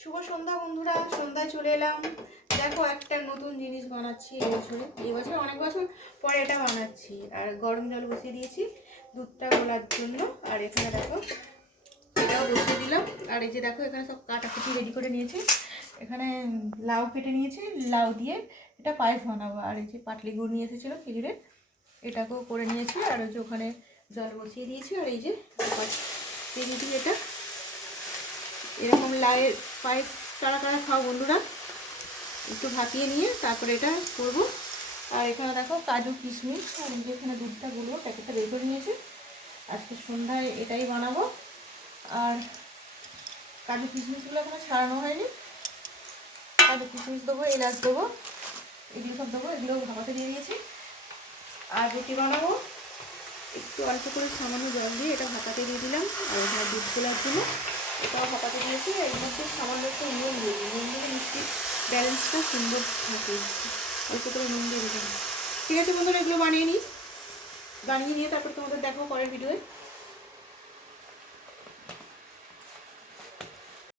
শুভ সন্ধ্যা বন্ধুরা, সন্ধ্যায় চলে এলাম। দেখো একটা নতুন জিনিস বানাচ্ছি এই বছরে অনেক বছর পরে এটা বানাচ্ছি। আর গরম জল বসিয়ে দিয়েছি দুধটা গোলার জন্য। আর এখানে দেখো এটাও বসিয়ে দিলাম। আর এই যে দেখো এখানে সব কাটাকুটি রেডি করে নিয়েছি। এখানে লাউ কেটে নিয়েছি, লাউ দিয়ে এটা পায়েস বানাবো। আর এই যে পাটলি গুড় নিয়ে এসেছিলো খেজুরে, এটাকেও করে নিয়েছি। আর ওই যে ওখানে জল বসিয়ে দিয়েছি। আর এই যে দিদি এটা এরকম লাউয়ের পায়েস কারা কারা খাও বন্ধুরা, একটু ভাপিয়ে নিয়ে তারপরে এটা করবো। আর এখানে দেখো কাজু কিশমিশ, আর এই যে এখানে দুধটা গুলবো, প্যাকেটটা বের করে নিয়েছি। আজকে সন্ধ্যায় এটাই বানাবো। আর কাজু কিশমিশগুলো এখনো ছাড়ানো হয়নি। কাজু কিশমিশ দেবো, এলাচ দেবো, এগুলো সব দেবো। এগুলো ভাপাতে দিয়ে দিয়েছি। আর রুটি বানাবো, একটু অল্প করে সামান্য জল দিয়ে এটা ভাপাতে দিয়ে দিলাম। আর এখানে দুধ গোলার জন্য এটাও ভাপাতে দিয়েছি। এর মধ্যে সামান্য একটু নুন দিয়ে দিই, নুন দিলে মিষ্টি ব্যালেন্সটা সুন্দর থাকে, অল্প করে নুন দিয়ে দিলাম। ঠিক আছে বন্ধুরা, এগুলো বানিয়ে নিই, বানিয়ে নিয়ে তারপর তোমাদের দেখো পরের ভিডিওয়ে।